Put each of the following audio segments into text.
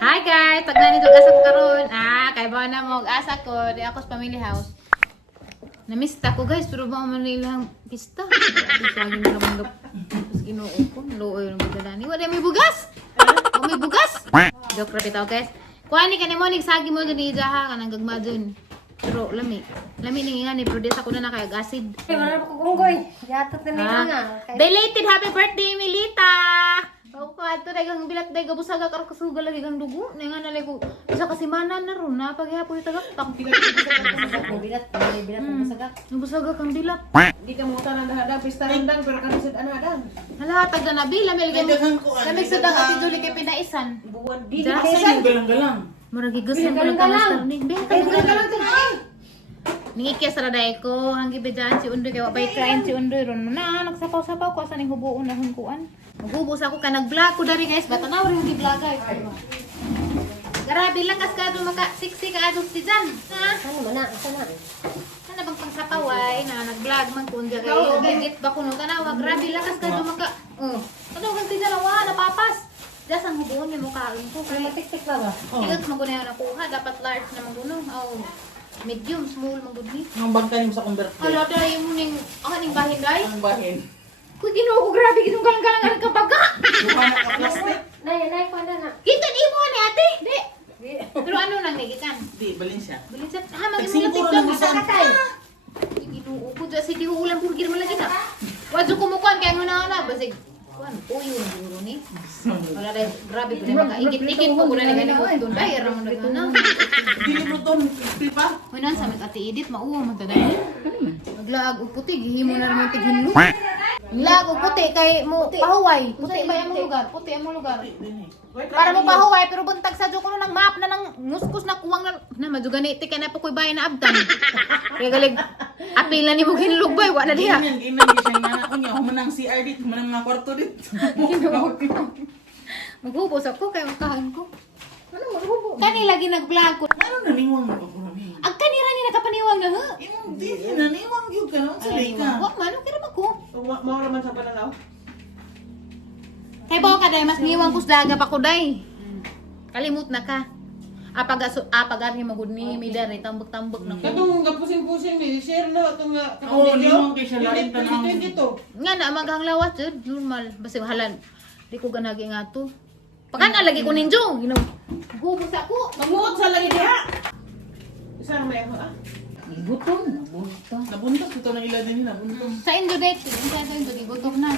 Hi guys, tagnan nito asa ko karon. Kay ba na mo asa ko di ako sa family house. Namista ko guys, pero ba man nilang pista. Di pa gina naman gap. Tapos ginoo ko, looy ng bigdani. Wala may bugas. May bugas. Joke ra bitaw guys. Kuha ni kanimo ning sagi mo dun ijaha kanang gagma dun. Pero lami. Lami ning ingani pero di sa ko na kay acid. Wala pa ko kunggoy. Yatot na nila nga. Belated happy birthday Milita. Ako ka ato dagang bilat day gabusaga karo kasugal lagi kang dugo. Nga nalay ko isa kasi manan na ron na pagihapon tagak tak. Bilat ang masagak. Gabusaga kang bilat. Di ka mo tanang dahada pista rendang pero kan sad ana dang. Hala tag na nabi lamay lagi. Lamig sa dang ati Julie kay pinaisan. Buwan di Ja. sa galang-galang. Murag gigus ng pagkamaster ni. Galang tinai. Ningikya sa raday ko, hanggi bedyan si Undoy kay wapay kain si Undoy ron na nagsapaw-sapaw ko asa ning hubuon na hungkuan. Magubos ako ka nag-vlog ko dari guys, bata na rin yung vlog guys. Grabe lakas ka do maka siksi ka adto si Jan. Ha? Ano man na? Asa na? Sana bang pangsapaway na nag-vlog man kun diya kay legit ba kuno tanawa. Grabe lakas ka do maka. Oh. Ano kang si Jan wa napapas. Diya sang hubuon ni mo kaon ko Kaya kay matik-tik lang ah. igat mo kuno nakuha dapat large na maguno. Oh. Medium, small magud ni. Ang bangka nim sa convert. Hala dai mo ning ning bahin dai. Ang bahin. Kuy Ginoo ko grabe ginung galang-galang ka baga. Bukan na ka plastic. Nay, pa na. Gikan imo ni ate. Di. Pero ano nang nagikan? Di Valencia. Bilisat ha mag Tagsingpuro lang lang isa. Ginoo ko sa sige ulam burger mo lagi na. Wadyo ko mo kuan kay mo na basig. Kuan puyo na siguro ni. Wala dai grabe ko maka igit-igit ko kuna ni gani ko dai ra mo na. Dili mo ton pipa. Kunan sa ate edit mauwa man ta dai. Naglaag og puti gihimo na naman tighinlo. Naglaag og puti kay mo pahuway. Puti ba ang lugar? Puti ang lugar. Para mo pahuway pero buntag sa joko nang map na nang muskus na kuwang na madugani ti kana pa koy bayan na abdan. Kaya galig apil na ni mo hinlog bay wa na diha. Ginan gisang mana ko niya humanang CR dit, humanang mga kwarto dit. Maghubos ako kay makahan ko. Ano maghubo? Kani lagi nag-vlog ko. Ano naniwang na ko ni? Ang kanira ni nakapaniwang na ha. Imong di naniwang gyud ka no sa ka. Wa man kira ko. Mao man sa pananaw. Kay bawa ka day mas niwang kusdaga pa ko day. Kalimut na ka. Apag ni magud ni midar ni tambok-tambok na ko. Katong gapusing-pusing ni share na itong Oo, limang kay siya lain tanang. 2022. Nga na maghang lawas jud normal basta halan. Di ko ganagi nga to. Pagka lagi ko ninjo, hubos ako. Mamuot sa lagi diha. Isa na may ako Buton. Nabuntot ito ng ilan din nabuntot. Sa Indo date, sa Indo gigotok na.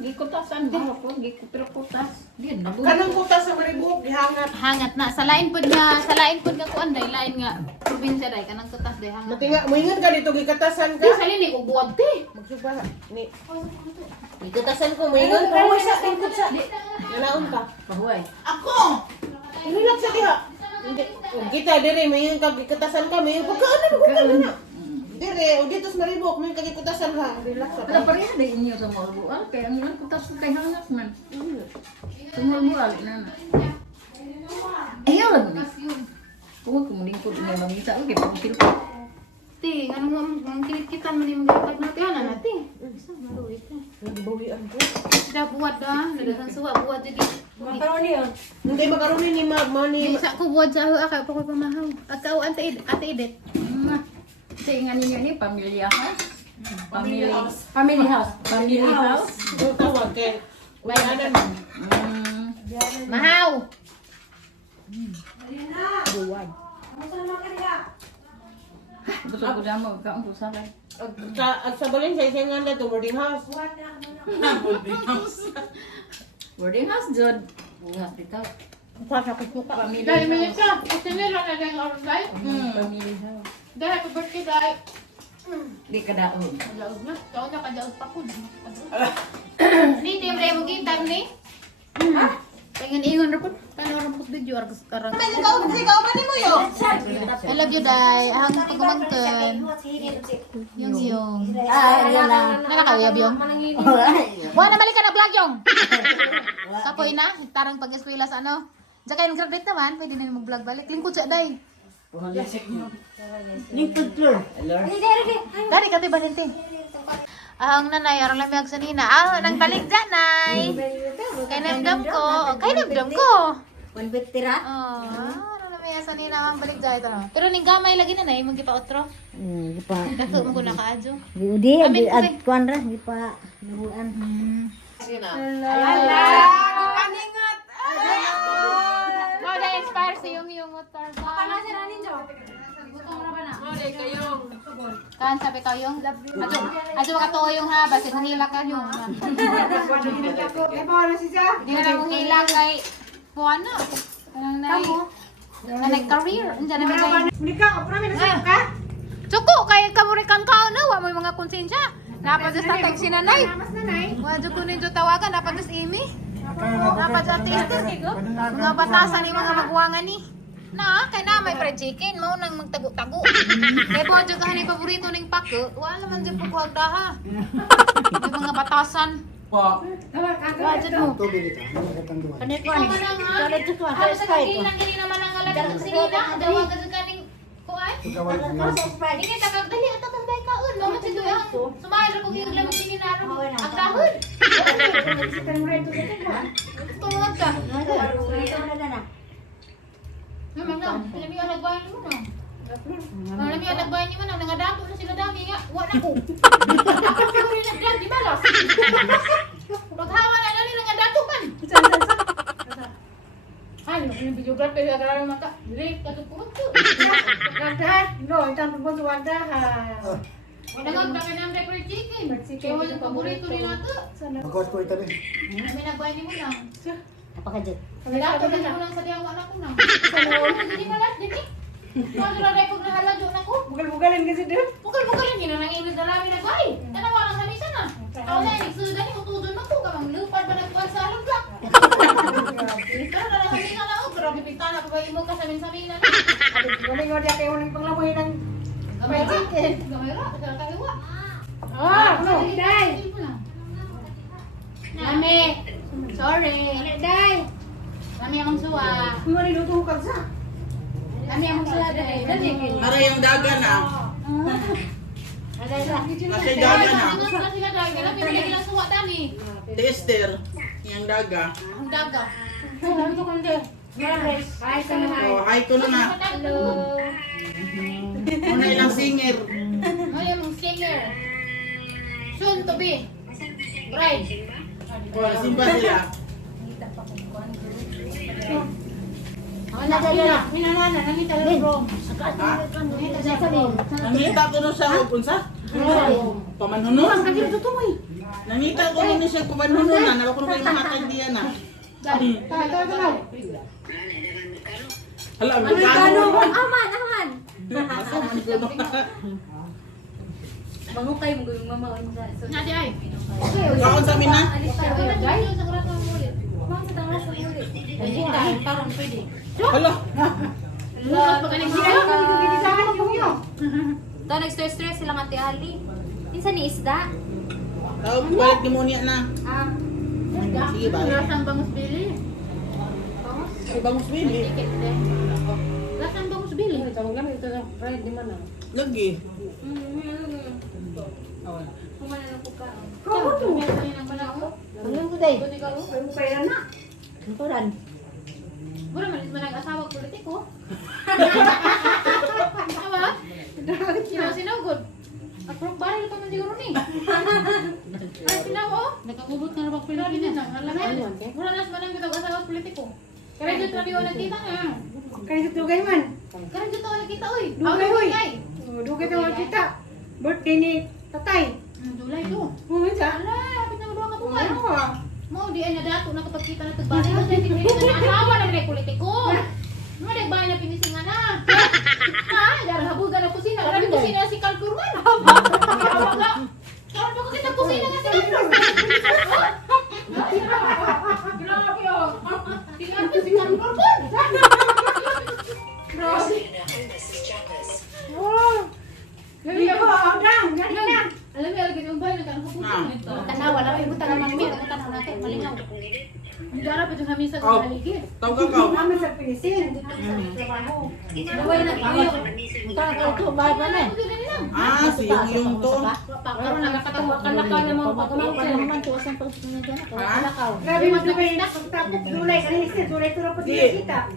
Gikutasan ba ako? Gikutas. Di na Kanang kutas sa maribuhok gihangat. Hangat na sa lain pud nga kuan day lain nga probinsya day kanang tutas day hangat. Matinga moingon ka dito gikatasan Di ka. sa lini ko buwag ti. Magsuba ni. Gikatasan ko moingon ka mo sa tingkod sa. Nanaon ka. Pahuway. Ako. Inilak sa diha. Hindi. Kita dire moingon ka gikatasan ka moingon pagka ano ko ka na. Dire o dito sa maribok may kagikatasan ha. Relax Wala ka. pa rin na inyo sa malbual. Kaya ang mga kutas kay hangat man. Sa malbual na na. Ayaw lang ni. Huwag ko muling ko na mamita. Okay, pangkil ko. Ti, ang kinikitan mo ni mga tag natin ana nati. Sa malo ito. Nagbawian ko. Da buwad da, nadasan suwa buwad jadi. Makaroni yun. Hindi makaroni ni mani. Di sa ko buwad sa aka pa ko pamahaw. Akaw ate edit. Sa ingan ninyo ni Pamilya House. Family house. Family House. Family House. Ito tawag kay bayanan. Mahaw. Gusto ko dyan mo. Kaon ko sa kay. At sa balin sa isang nga to boarding house. Boarding House, Jod. Buhat dito. Pasakit mo ka. Family Dahil House. minit ka, kasi nila na lang oras dahil. Family House. Dahil happy birthday dahil. Di ka daon. Daog na. Daog na kadaog pa ko. Ni, di mo gitar ni. Pengen ingon rapod. Kano rapod video argas karang. Ikaw ba ni mo yun? I love you, Day. Ahang pagkumangkan. Yung. Yan lang. Nakakayab yung. Wala na balik ka na vlog yung. Kapoy na. Tarang pag-eskwela sa ano. Diyan kayo graduate naman. Pwede na yung mag-vlog balik. Lingkod siya, Day. Dari kami ba ninti? Ang nanay, arang lamig sa nina. Nang balik dyan, nay. Kay namdam ko. Kay namdam ko. 150 ra. Oh, ano na may asa ni namang balik dahil ito no. Pero ning gamay lagi na imong gipa-otro. Di pa. Dako mo ko nakaadyo. Di, Amin, at sige. kuan ra, di pa. Buan. Mo na expire si yung motor. Ano si Ranin Jo? Kan sabi ka yung ajo makatuo yung ha basta nila ka yung. Di na mo hila kay buwana. Kanang nag-career. Unsa na may Suko kay kamurikan ka na wa mo mga konsensya. Dapat sa tag si nanay. Wa jud ko ninyo tawagan dapat sa imi. Dapat sa artista mga batasan ni mga magwangan ni. Na kay na may fried chicken mao nang magtago-tago. Kay mo jud ka ni paborito ning pako. Wala man jud pagwag daha. May mga batasan. Pa. Wa jud mo. Kani kuan. Kada to kuan, Ano kada sa Sprite. kagilan gini naman ang alaga sa sinina. Dawa ka jud kaning kuan. Ini takag dali ato kang bay kaon mo man sido ang sumayro kog yung lamang sininaro. Ang dahon. Tungod ka. Naman na, alam yung alagbayan mo na. Alam yung alagbayan mo na, nangadako na sila dami nga. Wala ko. Ako rin nagdag, di balas. Paghawa na nani, nangadako man. Ano, yung videographer, agararo man ka. Break, katupot ko. Nagagda ka ng fried chicken. Kaya wala yung paborito ni nato. Kami nagbayan ni mo lang. Apakajud. Dato na ko lang sa diyaw anak ko na. Hindi malas din eh. Kung ano na kung nahalado na ko. Bugal-bugalan kasi doon. Bukal-bukal yun ang init na namin na guy. Tanawa lang sa misa na. Ako na nagsudan ni utudon na ko kamang lupad pa nagkuhan sa alagla. Pero na lang kami na lang. Grabe pintana pa ba imo ka sa minsamina na. Galing-galing dia kayo ng panglamuhin ng Gamay ra. Gamay ra. Kasal kahiwa. ano? Nami. Sorry. Nami amang suwa. Kung ano niluto ka sa? Nami amang suwa dahil. Ara yung daga na. Nasa daga na. Tingas sila dahil. Kaya pinili nilang suwa dami. Tester. Yung daga. Ang daga. Oh, hi ko na. Hello. Una ilang singer. Ay, amang singer. Soon to be. Bride. Oh, simba sila. Nangita ko na siya kung unsa? Pamanhunon? Nangita ko na siya kung pamanhunon. Nalo ko na yung mga kaibigan na. Hala, Amerikano. Aman. Masaman ko na. Mangukay mo yung mama mo sa. Nadi ay. Kaon sa amin na? Hala. Daw nag-stress sila ng Ate Ali. Minsan ni isda. Tawag balik pneumonia na. Sige ba? Lasang bangus bili. Ay, bangus bili. Lasang bangus bili. Lagi. Ano ko day? Turan. Bura malis man nag-asawa politiko. Aba? Sino sinugod? Approve baril pa man siguro ni. Ay, tinawo. Nakakubot na rabang Pilipinas. Alam mo? Mura nas man ang asawa politiko. Kaya dito na diwa nagkita nga. Kaya sa tugay man. Kaya dito na nagkita, oy. Dugay, oy. Kay. Dugay ka kita. Birthday ni tatay. Dulay to. Sa? Ala, hapit na madua ka bungan. Ano? Mo di ay nadato na kapag kita na tagbalay mo sa tikritan na asawa na may politiko. Mo nagbay na pinisingan na. Ha, dar habugan na kusina. Grabe kusina si Kalpurman. Karon ko kita kusina nga si Kalpurman. Grabe oh. Tingnan ko si Kalpurman. Grabe. Oh. Gabi ako, dang, dang. Alam mo, lagi yung bahay na kanang kaputin. Tanawa na, ibutan naman mi, ibutan natin, malingaw. Hindi darap ito kami sa Oh, tawag ka ka. Naway na kayo. Ito, bahay pa na. Ah, si yung to. Karon nakakatawa ka na ka mo pagkamang ka naman tuwasan pa sa mga ko. Alakaw. Grabe mo sa may pagtakot dulay kanisi, dulay turo po Di. kita.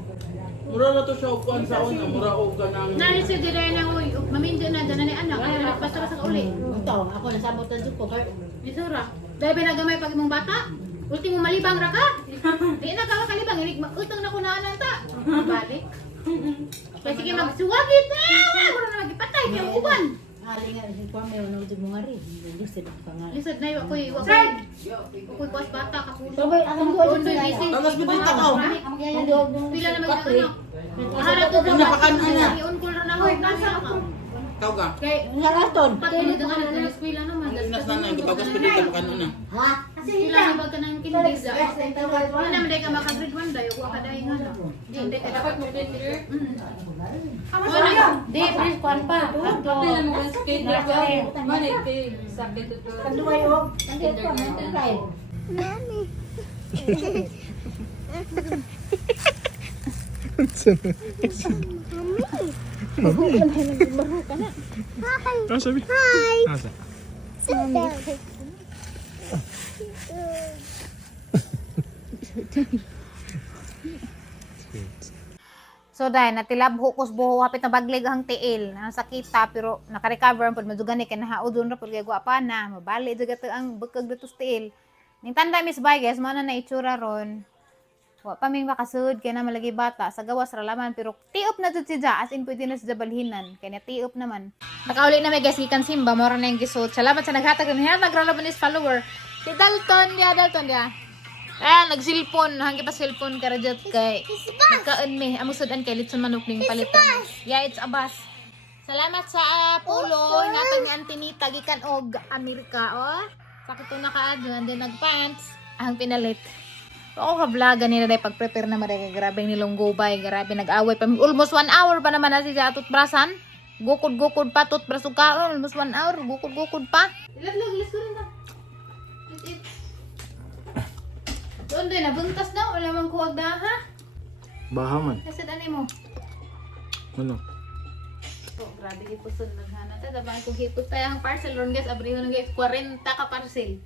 Mura na to siya upuan sa una. Mura o ka ng... Nari si dire na uy, mamindo na dyan ni anak, kaya nagpasa-pasa ka uli. Ito, ako nasabot na dito ko. Isura. Dahil binagamay pag imong bata. Ultimo malibang ra ka. Di na ka makalibang, utang na kunaan ta. Balik. Kaya sige magsuwagit. Wala na magipatay kaya uban. Ali nga si Kwame ono di mo ngari. Lisod ka nga. Lisod na iwa ko'y kuwas bata ka puso. Sabay ang duwa Undoy dito. bisis. Tagas bitita ka. Ang duwa ng Pila na mag-ano. Harap ko Yung napakaano na. Iunkol ra na hoy. Nasa ka. Tawag ka. Kay ngaraton. patulid nga na sa eskwela naman. Inas na na. Gibagas bitita pa kanuna. Ha? Sila na ba ka ng kindis? Wala naman ka maka-grade 1 dayo. Huwag ka dahil nga na. Hindi ka dapat mo grade 3. Di, please kwan pa. Pila mo kan skate na ka. Manit kay sakit ito. Ang duwa yo. Ang duwa mo. Ano sabi? Asa? So dahil natilab hukos buho hapit na baglig ang tiil ang sakita pero naka-recover pud madugan ni kinahaudon ra pud kay guapa na mabali jud ang bukag dito sa tiil ning tanda Miss Bayges mo na itsura ron wa pa ming makasud kay na malagi bata sa gawas ra laman pero tiop na jud siya as in pwede na siya balhinan kay na tiop naman nakauli na may guys gikan Simba mo ra na yung gisod salamat sa naghatag ni hatag ra laban is follower si Dalton dia nagsilpon, hanggang pa silpon ka rajat kay nagkaan me, amusudan kay litson manok ning palitan. Yeah, it's a bus. Salamat sa pulo, natag ni Antinita gikan og Amerika, oh. Sakit to nakaadyo, and then nagpants, ang pinalit. Ako ka-vlogan nila dahil pag-prepare naman dahil grabe nilong gubay, grabe nag-away pa. Almost 1 hour pa naman na siya tutbrasan. Gukod-gukod pa, tutbras og karon, almost 1 hour, gukod-gukod pa. Ilag-lag, ko rin na. Doon doon, nabuntas daw. Wala mang kuwag na, ha? Baha man. Nasad ani mo? Ano? Oh, grabe hipos na naghana. Tada ba kung hipos tayo ang parcel ron guys, abriho ng guys 40 ka parcel.